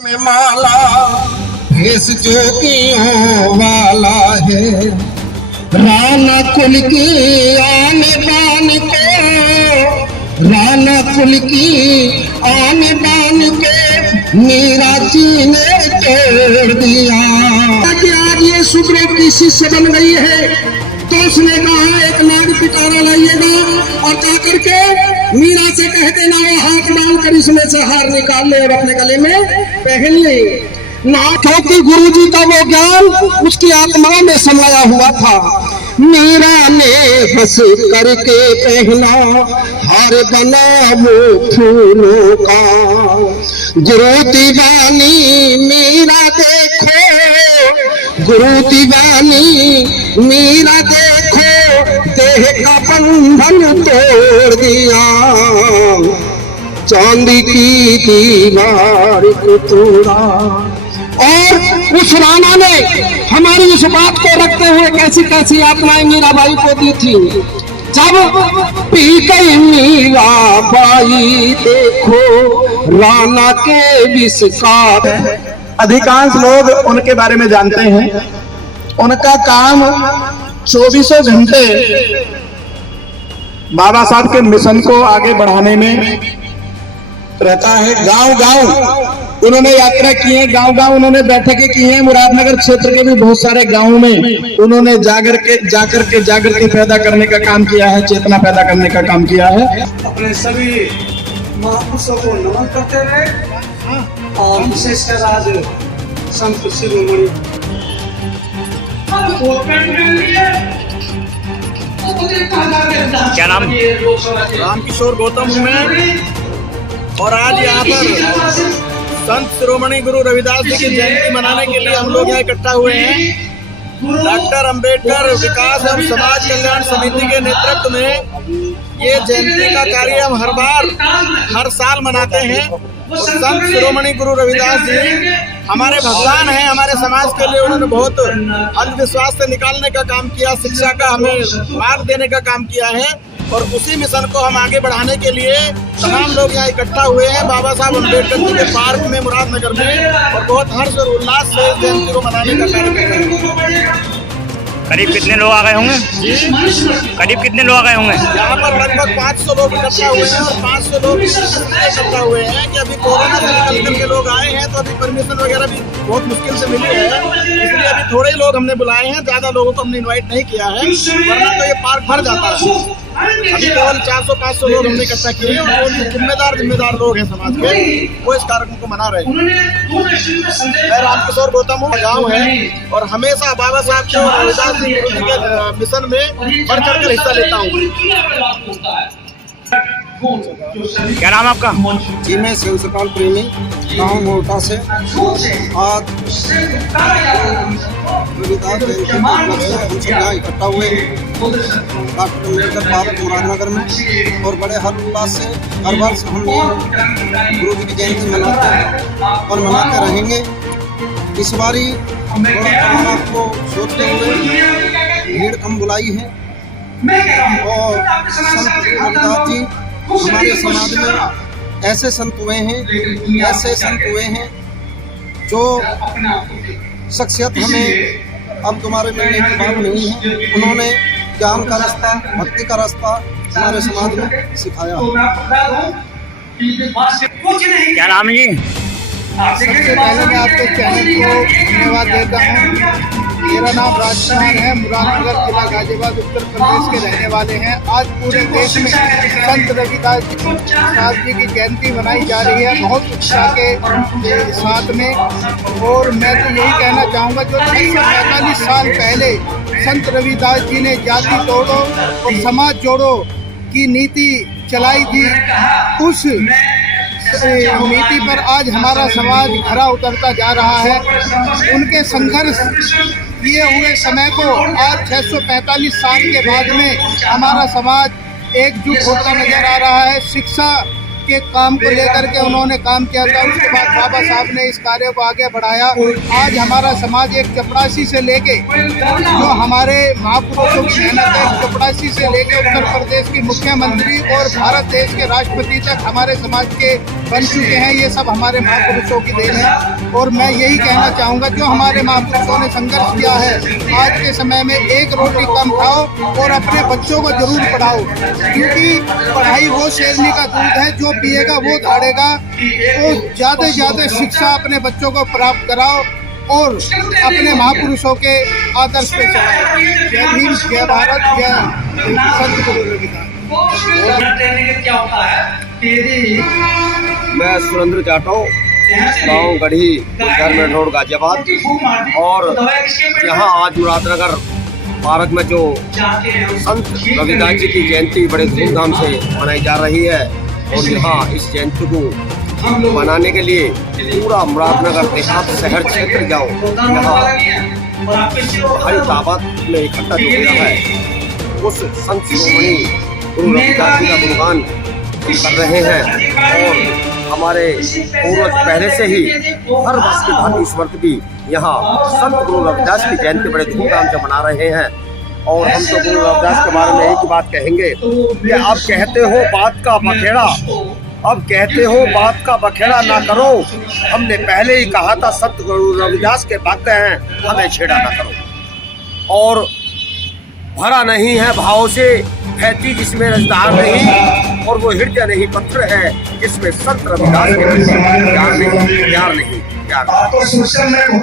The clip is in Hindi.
में माला भेष जोगियों वाला है। राना कुल की आने बान को, राना कुल की आने बान के मीरा जी ने तोड़ दिया। कि आज ये सुग्रीव की शिष्य बन गई है तो उसने कहा एक नाग पिटारा लाइएगा और जाकर के मीरा से कह देना वो हाथ डालकर इसमें से हार निकाल ले और अपने गले में पहन ले ना, क्योंकि गुरु जी का वो ज्ञान उसकी आत्मा में समाया हुआ था। मीरा ने बस करके पहना हार बना वो फूलों का। गुरु दीवानी मीरा देखो, गुरु दीवानी मीरा देखो, देह का बंधन तोड़ दिया, चांदी की दीवार को तोड़ा। और उस राणा ने हमारी इस बात को रखते हुए कैसी कैसी यातनाएं मीराबाई को दी थी। जब पी गई मीराबाई देखो राणा के विष का। अधिकांश लोग उनके बारे में जानते हैं। उनका काम 24 घंटे बाबा साहब के मिशन को आगे बढ़ाने में रहता है। गांव गांव उन्होंने यात्रा की है, गांव गांव उन्होंने बैठकें की हैं। मुरादनगर क्षेत्र के भी बहुत सारे गांवों में उन्होंने जाकर के जागृति पैदा करने का काम किया है, चेतना पैदा करने का काम किया है। अपने सभी महापुरुषों को नमन करते रहे और विशेषकर आज संत शिरोमणि क्या नाम? रामकिशोर गौतम हूँ मैं और आज यहाँ पर संत शिरोमणि गुरु रविदास जी की जयंती मनाने के लिए हम लोग यहाँ इकट्ठा हुए हैं। डॉक्टर अंबेडकर विकास एवं समाज कल्याण समिति के नेतृत्व में ये जयंती का कार्य हम हर साल मनाते हैं। संत शिरोमणि गुरु रविदास जी हमारे भगवान हैं। हमारे समाज के लिए उन्होंने बहुत अंधविश्वास से निकालने का काम किया, शिक्षा का हमें मार्ग देने का काम किया है और उसी मिशन को हम आगे बढ़ाने के लिए तमाम लोग यहाँ इकट्ठा हुए हैं बाबा साहब अम्बेडकर जी के पार्क में मुरादनगर में और बहुत हर्ष और उल्लास से जयंती को मनाने का कार्य कर रहे हैं। करीब कितने लोग आ गए होंगे? करीब कितने लोग आ गए होंगे? यहाँ पर लगभग 500 लोग इकट्ठा हुए हैं और 500 लोग इकट्ठा हुए हैं कि अभी कोरोना से निकल करके लोग आए हैं तो अभी परमिशन वगैरह भी बहुत मुश्किल से मिली है, इसलिए अभी थोड़े लोग हमने बुलाए हैं, ज्यादा लोगों को हमने इन्वाइट नहीं किया है, वरना तो ये पार्क भर जाता है। अभी केवल 400-500 लोग हमने इकट्ठा किए हैं और वो जिम्मेदार लोग हैं समाज के, वो इस कार्यक्रम को मना रहे हैं। मैं रामकिशोर गौतम हूँ, गाँव है और हमेशा बाबा साहब के और रविदास जी के मिशन में बढ़ चढ़ कर हिस्सा लेता हूँ। क्या नाम आपका? जी मैं शिव सकाल प्रेमी गाँव मोटा से। आज रविदास जयंती के उपलक्ष्य में हम सब यहाँ इकट्ठा हुए हैं डॉक्टर अम्बेडकर पार्क मुरादनगर में और बड़े हर्षोल्लास से हर वर्ष हम गुरु जी की जयंती मनाते हैं और मनाते रहेंगे। इस बारी थोड़ा को सोचते हुए भीड़ कम बुलाई है और संत रविदास जी हमारे समाज में ऐसे संत हुए हैं जो शख्सियत हमें अब तुम्हारे मिलने की बात नहीं है। उन्होंने ज्ञान का रास्ता, भक्ति का रास्ता हमारे समाज में सिखाया। क्या नाम है जी? सबसे पहले मैं आपके चैनल को धन्यवाद देता हूँ। मेरा नाम राजकुमार है, मुरादनगर जिला गाजियाबाद उत्तर प्रदेश के रहने वाले हैं। आज पूरे देश में संत रविदास जी की जयंती मनाई जा रही है बहुत उत्साह के साथ में। और मैं तो यही कहना चाहूँगा जो 645 साल पहले संत रविदास जी ने जाति तोड़ो और समाज जोड़ो की नीति चलाई थी, उस नीति पर आज हमारा समाज खरा उतरता जा रहा है। उनके संघर्ष किए हुए समय को आज 645 साल के बाद में हमारा समाज एकजुट होता नजर आ रहा है। शिक्षा एक एक काम को लेकर के उन्होंने काम किया था। उसके बाद बाबा साहब ने इस कार्य को आगे बढ़ाया। आज हमारा समाज एक चपरासी से लेके जो हमारे महापुरुषों की मेहनत है, चपरासी से लेके उत्तर प्रदेश की मुख्यमंत्री और भारत देश के राष्ट्रपति तक हमारे समाज के बन चुके हैं। ये सब हमारे महापुरुषों की देन है। और मैं यही कहना चाहूँगा, जो हमारे महापुरुषों ने संघर्ष किया है, आज के समय में एक रोटी कम खाओ और अपने बच्चों को जरूर पढ़ाओ, क्योंकि पढ़ाई वो शेरनी का दूध है, जो पिएगा वो धाड़ेगा। तो ज़्यादा से ज़्यादा शिक्षा अपने बच्चों को प्राप्त कराओ और अपने महापुरुषों के आदर्श पे चलाओ। जय हिंद, जय भारत, जय संत गुरु रविदास। क्या होता है? मैं सुरेंद्र जाटव, गाँव गढ़ी, गवर्नमेंट रोड, गाजियाबाद। और यहाँ आज मुरादनगर पार्क में जो संत रविदास जी की जयंती बड़े धूमधाम से मनाई जा रही है, और यहाँ इस जयंती को मनाने के लिए पूरा मुरादनगर देहात शहर क्षेत्र जाओ, यहाँ भारी तादाद में इकट्ठा जो किया है, उस संत शिरोमणि गुरु रविदास जी का गुणगान कर रहे हैं। और हमारे पूर्वज पहले से ही हर वर्ष की भांति इस वर्ष भी यहाँ संत गुरु रविदास की जयंती बड़े धूमधाम से मना रहे हैं। और हम तो गुरु रविदास के बारे में एक ही बात कहेंगे कि अब कहते हो बात का बखेड़ा, अब कहते हो बात का बखेड़ा ना करो। हमने पहले ही कहा था संत गुरु रविदास के भक्त हैं, हमें छेड़ा ना करो। और भरा नहीं है भाव से बहती जिसमें रसधार नहीं, और वो हृदय नहीं पत्थर है जिसमें संत रविदास के प्यार नहीं, प्यार नहीं, प्यार नहीं।